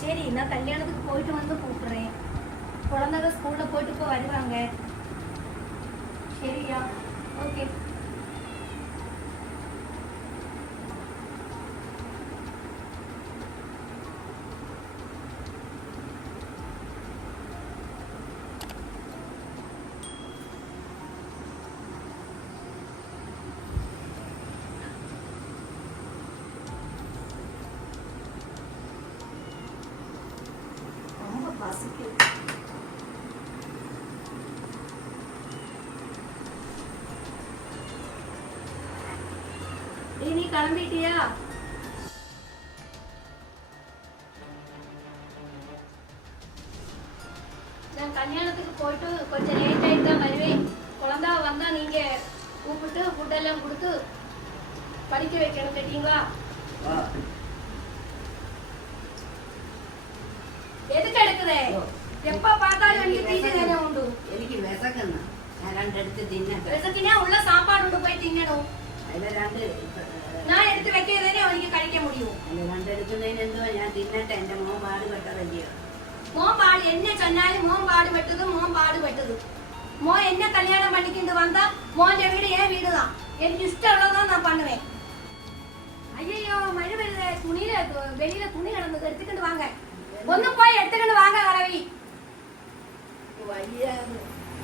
சரி, நான் கல்யாணத்துக்கு போயிட்டு வந்து கூப்பிடுறேன். குழந்தைங்க ஸ்கூல்ல போயிட்டு இப்போ வருவாங்க. சரியா? ஓகே. நீ கிளம்பிட்டியா? நான் கல்யாணத்துக்கு போயிட்டு கொஞ்சம் லேட் ஆயிட்டு தான் வருவேன். குழந்தா வந்தா நீங்க கூப்பிட்டு ஃபுட் எல்லாம் கொடுத்து படிக்க வைக்கணும். கேட்டீங்களா? எதுக்கு எடுக்குதே? எப்ப பார்த்தாலும் எனக்கு தீட்டு தானே உண்டு. எனக்கு விசக்கணும். நான் 2 எடுத்து தின்னேன். விசக்கினா உள்ள சாப்பாடு உண்டு போய் தின்னணும். അതിൽ 2 நான் எடுத்து வைக்கிறதே அவனுக்கு കഴിக்க முடியும். അതിൽ 2 എടുക്കുന്നതിന് എന്തുവാ ഞാൻ തിന്നട്ടെ. എന്റെ മോൻ പാടുപെട്ടതല്ലയോ. മോൻ പാട് എന്നെ ചെന്നാലും മോൻ പാടുപെട്ടത്. മോൻ എന്നെ കല്യാണം பண்ணிக்கிட்டு வந்தா മോന്റെ വീട് ஏன் வீடுதான். எனக்கு இஷ்டமுள்ளதான் நான் பண்ணுவேன். ஐயோ மழை வருது. துணியில வெளியில துணி கிடந்தது எடுத்துக்கிட்டு வாங்க. ஒன்னும் போய் எடுத்துக்கிட்டு வாங்க கரவி.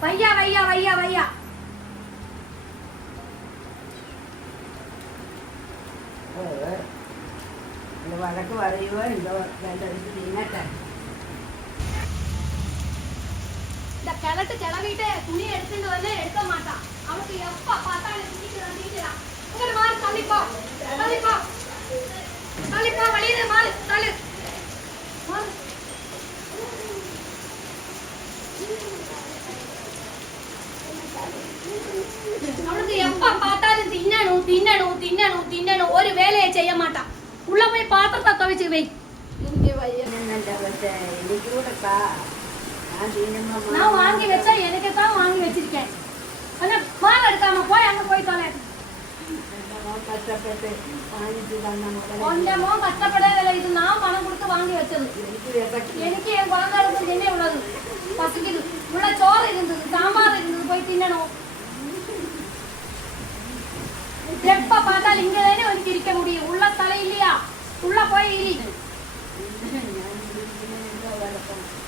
வையா இந்த வழக்கு வரையுவோ இந்த 2 எடுத்து தின்னட்டேன். இந்த கிளவிட்டு துணி எடுத்துட்டு வந்து எடுக்க மாட்டான். அவனுக்கு எப்ப பார்த்தாலும் தீட்டுறான். உங்களை மாறு தள்ளிப்போ வழியில மாறு தள்ளு. அவனுக்கு எப்ப பார்த்தாலும் தின்னணும். ஒரு வேலையை செய்ய மாட்டான். உள்ள போய் பாத்திரத்தை துவைச்சு வை. நான் வாங்கி வச்சா எனக்கு தான் வாங்கி வச்சிருக்கேன். மாவு எடுக்காம போய் அங்க போய் தொலை. கொஞ்சமோ கஷ்டப்படவில்லை. இது நான் பணம் கொடுத்து வாங்கி வச்சது. எனக்கு என் குழந்தைகளுக்கு தின்ன உள்ளது. பசிக்குது. உள்ள சோறு இருந்தது, சாம்பார் இருந்தது, போய் தின்னணும். எப்ப பார்த்தாலும் இங்கதானே வந்து இருக்க முடியும். உள்ள தலை இல்லையா? உள்ள போய் இரி.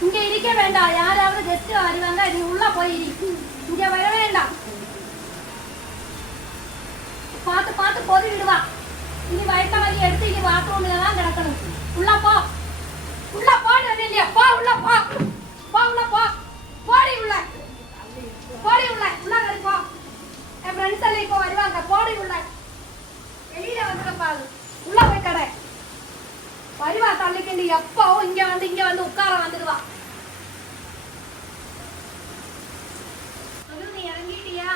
இங்க இருக்க வேண்டாம். யாராவது கெஸ்ட் வருவாங்க, நீ உள்ள போய் இரி. இங்க வர வேண்டாம். பார்த்து பொது விடுவா. இனி வயத்த வலி எடுத்து இங்க பாத்ரூம்ல தான் கிடக்கணும். உள்ள போன்னு இல்லையா? உள்ள போடி உள்ள கறி போ. என் ஃப்ரெண்ட்ஸ் எல்லாம் இப்போ வருவாங்க. போடி உள்ள. வெளியில வந்துடப்பாது. உள்ள போய் கடை வருவா. தள்ளிக்கிண்டு எப்பவும் இங்க வந்து உட்கார வந்துடுவா. நீ இறங்கிட்டியா?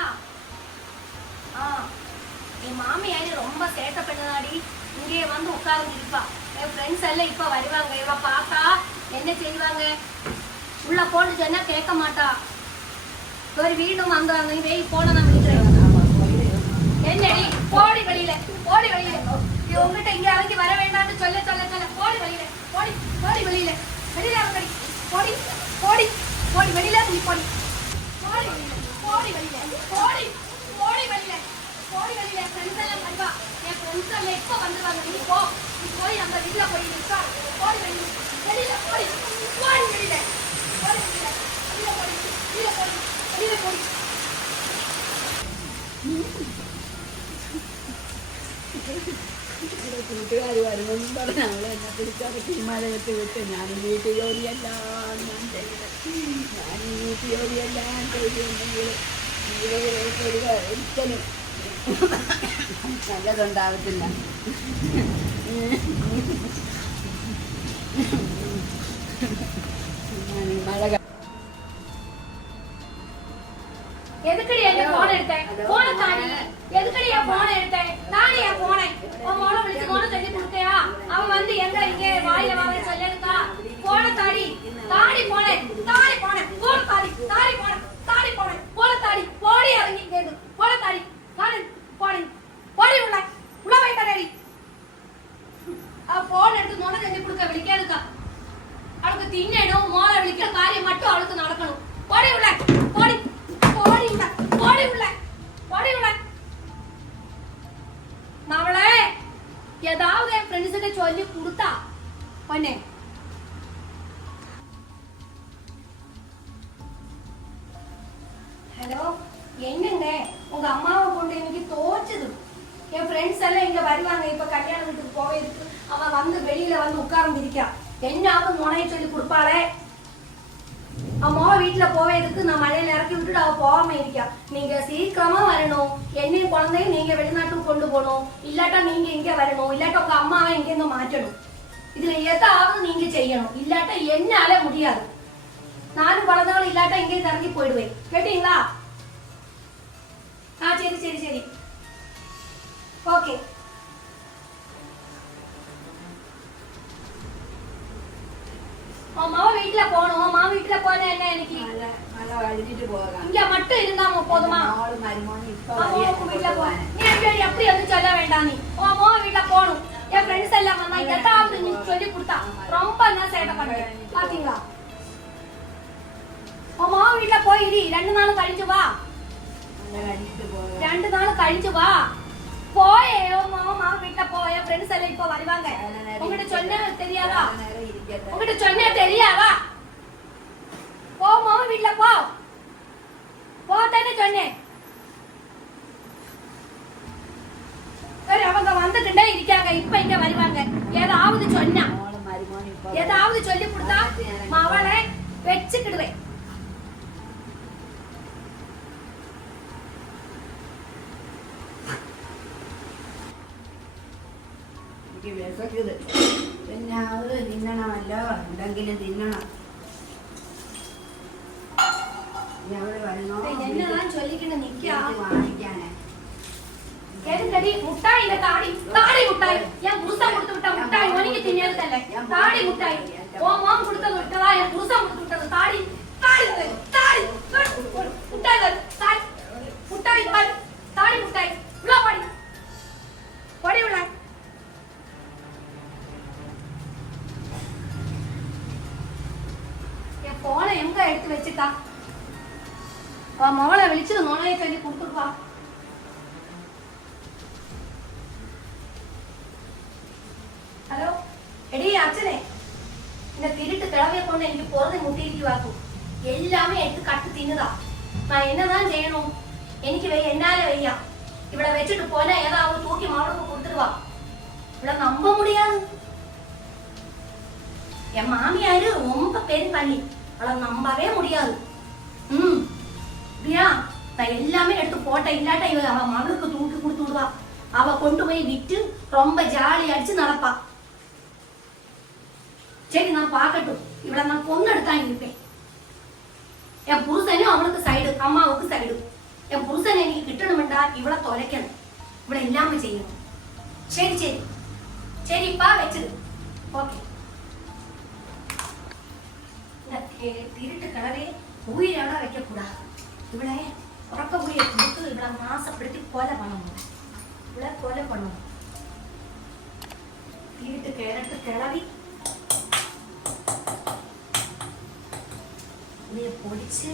என் மாமியாரு ரொம்ப சேட்டை பண்ணுதாடி. இங்கே வந்து உட்கார்ந்து இருப்பா. என் ஃப்ரெண்ட்ஸ் எல்லாம் இப்ப வருவாங்க. இவ பார்த்தா என்ன செய்வாங்க? உள்ள போட்டு சொன்னா கேட்க மாட்டா. ஒரு வீடும் வாங்குவாங்க. நீ வெய் போன நான் விடுறேன். என்னடி போடி வெளியில. உங்ககிட்ட இங்க இறங்கி வர வேண்டாம்னு சொல்ல போடி வெளியில. போடி வெளியில. வெளியில இறங்கடி. போடி வெளியில. நீ போடி வெளியில. ஃப்ரெண்ட்ஸ் எல்லாம் வருவா. என் ஃப்ரெண்ட்ஸ் எல்லாம் எப்போ வந்துருவாங்க. நீ போய் அந்த வீட்டுல போய் நிற்கா. போடி வெளியில. போடி வெளியில. കൂട്ടുകാർ വരുമെന്നും പറഞ്ഞ് അവളെ എന്നെ പിടിച്ചടക്കി മലയത്ത് വിട്ട് ഞാൻ വീട്ടു ജോലിയെല്ലാം ചെയ്തിട്ടുണ്ടെങ്കിൽ ഒരിക്കലും നല്ലതുണ്ടാവത്തില്ല. മഴ எதுக்கடி என்ன போன் எடுத்தேன்? போன தாடி. எதுக்கடி என் போன் எடுத்தேன்? தாடி என் போனை. உன் போனை விളിச்சு போனை தட்டி கொடுக்கையா? அவன் வந்து எங்க இங்க வாயில வாங்க சொல்லிருக்கா. போன தாடி. போன. போன தாடி. போன தாடி. போடி இறங்கி கேடு. போன தாடி. போடி உள்ள. உள்ள போய் கடடி. போன் எடுத்து போனை தட்டி கொடுக்க விളിக்காதுக்கா. சொல்லி கொடுத்தா பொண்ணே. ஹலோ, என்னங்க உங்க அம்மாவை கொண்டு இன்னைக்கு தோச்சுது. என் ஃப்ரெண்ட்ஸ் எல்லாம் இங்க வருவாங்க, இப்ப கல்யாண வீட்டுக்கு போயிருக்கு. அவன் வந்து வெளியில வந்து உட்கார்ந்து இருக்கா. என்னாவது முனைய சொல்லி கொடுப்பாளே. அம்மாவை வீட்டுல போவதுக்கு நான் மழையில இறக்கி விட்டுட்டு அவ போகாம இருக்கா. நீங்க சீக்கிரமா வரணும். என்னையும் குழந்தையும் நீங்க வெளிநாட்டுக்கு கொண்டு போகணும். இல்லாட்டா நீங்க இங்க வரணும். இல்லாட்டா உங்க அம்மாவை இங்க இருந்து மாற்றணும். இதுல ஏதாவது நீங்க செய்யணும். இல்லாட்டா என்னால முடியாது. நானும் குழந்தைகளும் இல்லாட்டா இங்கே இறங்கி போயிடுவேன். கேட்டீங்களா? சரி சரி சரி, ஓகே. மாமா வீட்டுல போகணும். மாமா வீட்டுல போன என்ன இன்னைக்கு இங்க மட்டும் இருந்தா போதுமா? வீட்டுல போ. நீ எப்படி வந்து சொல்ல வேண்டாம். நீ மாமா வீட்டுல போகணும். என் ஃப்ரெண்ட்ஸ் எல்லாம் வந்தா எதாவது நீ சொல்லி கொடுத்தா ரொம்ப என்ன சேட்டை பண்ணுவேன். பாத்தீங்களா? மாமா வீட்டுல போயிடி. 2 நாள் கழிச்சு வா. 2 நாள் கழிச்சு வா. போய் மாமா வீட்டுல போய் என் ஃப்ரெண்ட்ஸ் எல்லாம் இப்ப வருவாங்க. உங்ககிட்ட சொன்ன தெரியாதா? உங்ககிட்ட சொன்ன தெரியாதா? போ மாமா வீட்டுல போ. போத்தானே சொன்னேன். சரி, அவங்க வந்துகிட்டே இருக்காங்க. இப்ப இங்க வருவாங்க. ஏதாவது சொன்னா ஏதாவது சொல்லி கொடுத்தா அவளை வச்சுக்கிடுவேன். വിശക്കുത് പിന്നെ അത് തിന്നണമല്ലോ, എന്തെങ്കിലും തിന്നണം. என்னதான் சொல்லிக்கிட்டு நிக்கா வாங்கிக்கானே. எதுக்கடி முட்டாய்? இல்ல தாடி தாடி முட்டாய். என் புருஷன் கொடுத்து விட்ட முட்டாய் உனக்கு தின்னது இல்ல. தாடி முட்டாய் உன் மாம் கொடுத்தது விட்டதா? என் புருஷன் கொடுத்து விட்டது தாடி தாடி தாடி முட்டாய் தாடி முட்டாய் தாடி தாடி முட்டாய். உள்ள படி படி உள்ள. என் போனை எங்க எடுத்து வச்சுட்டா? மோளை விழிச்சு நோனையை சொல்லி கொடுத்துருப்பா. ஹலோ, எடி அச்சனே, இந்த திருட்டு கிளவைய கொண்டு எனக்கு போறதை முட்டிட்டு வாக்கும். எல்லாமே எடுத்து கட்டு தின்னுதா. நான் என்னதான் செய்யணும்? எனக்கு என்னால வையா. இவளை வச்சுட்டு போனா ஏதாவது தூக்கி மாவளுக்கு கொடுத்துருவா. இவளை நம்ப முடியாது. என் மாமியாரு ரொம்ப பெரும் பள்ளி. அவளை நம்பவே முடியாது. பிரியா, நான் எல்லாமே எடுத்து போட்டேன். இல்லாட்டா இவ அவ மகளுக்கு தூக்கி கொடுத்து விடுவா. அவ கொண்டு போய் விட்டு ரொம்ப ஜாலி அடிச்சு நடப்பா. சரி, நான் பாக்கட்டும். இவளை நான் பொண்ணு எடுத்தான் இருப்பேன். என் புருஷனும் அவனுக்கு சைடு, அம்மாவுக்கு சைடு. என் புருஷன் எனக்கு கிட்டணும்டா. இவளை தொலைக்கணும். இவளை இல்லாம செய்யணும். சரி சரி சரிப்பா, வச்சிரு. ஓகே. திருட்டு கலவே உயிரோட வைக்க கூடாது. இவளை உறக்க உயிரை கொடுத்து இவளை மாசப்படுத்தி கொலை பண்ணணும். இவளை கொலை பண்ணணும். திருட்டு கிழட்டு கிளவி இதைய பொடிச்சு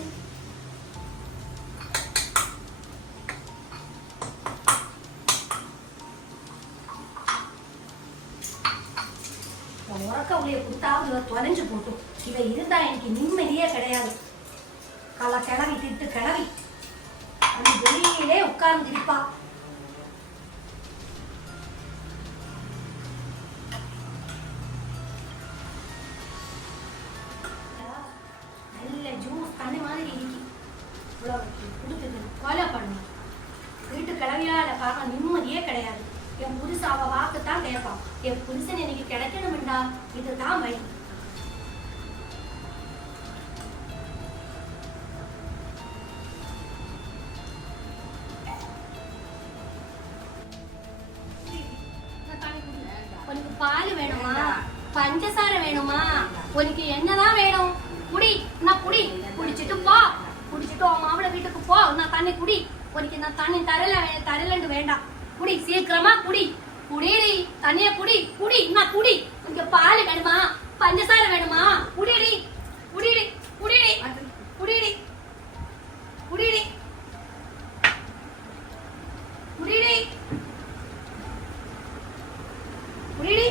உறக்க உயிரை கொடுத்தா இவ தொலைஞ்சு போட்டும். இவ இருந்தா எனக்கு நிம்மதியே கிடையாது. கல கிளவி திட்டு கிளவி அந்த வெளியிலே உட்கார்ந்து இருப்பா. நல்ல ஜூஸ் தண்ணி மாதிரி இருக்கு. கொடுத்துட்டு கொலை பண்ணு. வீட்டு கிளவியால பார்க்க நிம்மதியே கிடையாது. என் புருஷன் அவ வாக்குத்தான் கேட்பான். என் புருஷன் எனக்கு கிடைக்கணும்டா. இதுதான் வழி. உனக்கு பால் வேணுமா? பஞ்சசாரை வேணுமா? உனக்கு என்னதான் வேணும்? குடி. நான் குடி. குடிச்சிட்டு போ. குடிச்சிட்டு உன் மாப்பிள்ளை வீட்டுக்கு போ. நான் தண்ணி குடி. உனக்கு நான் தண்ணி தரலன்னு வேண்டாம். குடி, சீக்கிரமா குடி. குடிடி, தண்ணிய குடி. குடி, நான் குடி. உனக்கு பால் வேணுமா? பஞ்சசாரை வேணுமா? குடிடி குடிடி குடிடி குடிடி குடிடி குடிடி குடிடி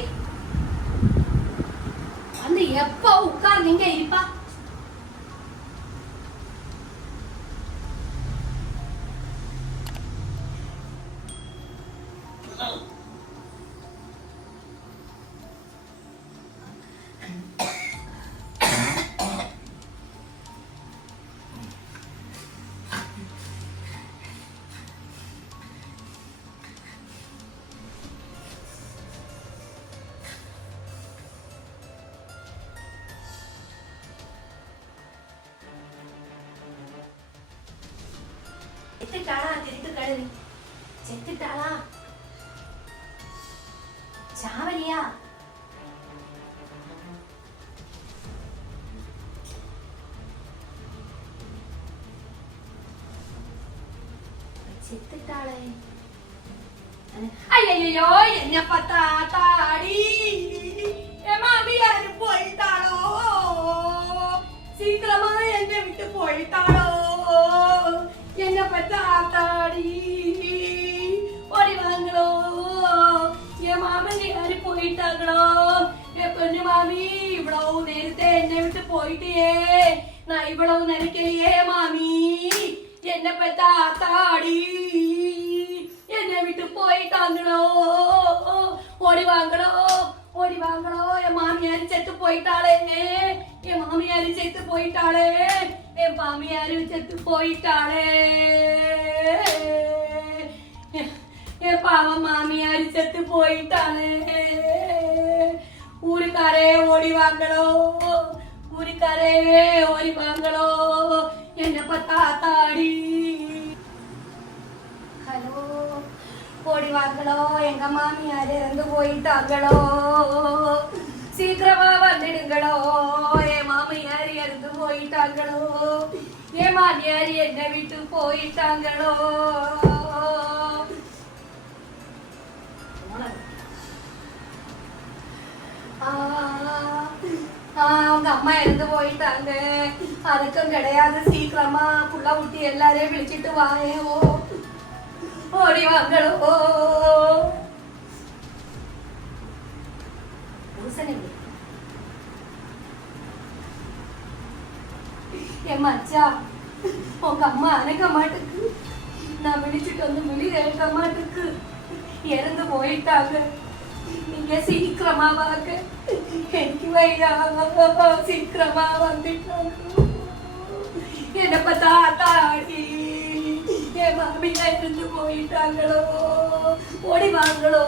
உட்கார்ந்து இங்கே இருப்பா. செத்துட்டாளா திருட்டு கழுவி? செத்துட்டாளா? சாவலியா? செத்துட்டாளே. ஐயோ என்ன பார்த்தா தாடி மாமியாரு போயிட்டாளோ, சீக்கிரமா என்னை விட்டு போயிட்டாளோ, என்ன பார்த்தா தாடி ஓடி வாங்களோ, என் மாமியாரு போயிட்டாங்களோ, என் பொண்ணு மாமி இவ்வளவு நேரத்தை என்னை விட்டு போயிட்டே, நான் இவ்வளவு நினைக்கலையே மாமி, என்ன பார்த்தா தாடி என்னை விட்டு போயிட்டாங்களோ, ஓடி வாங்களோ ஓடி வாங்களோ, என் மாமியாரு செத்து போயிட்டாளே, என் மாமியாரு செத்து போயிட்டாளே, என் மாமியாரு செத்து போயிட்டாளே, என் பாவம் மாமியாரு செத்து போயிட்டாளே, ஊருக்காரே ஓடி வாங்களோ, ஊருக்காரே ஓடி வாங்களோ, என்ன பார்த்தா தாடி. ஹலோ, ஓடி வாங்களோ, எங்க மாமியார் இறந்து போயிட்டாங்களோ, சீக்கிரமா வந்துடுங்களோ, என் மாமியார் இறந்து போயிட்டாங்களோ, என் மாமியார் என்னை விட்டு போயிட்டாங்களோ. அவங்க அம்மா இறந்து போயிட்டாங்க, அதுக்கும் கிடையாது, சீக்கிரமா புள்ள ஊட்டி எல்லாரையும் விழிச்சிட்டு வாயோ, ஓடி வாங்களோ. என் மச்சா உங்க அம்மா அணைக்க மாட்டுக்கு, நான் விழிச்சிட்டு வந்து விழி இறக்க மாட்டுக்கு, இறந்து போயிட்டாங்க, நீங்க சீக்கிரமா வாங்க, எனக்கு வையா சீக்கிரமா வந்துட்டாங்க, என்ன பார்த்தா தாடி என் மாமியா இருந்து போயிட்டாங்களோ, ஓடி வாங்களோ.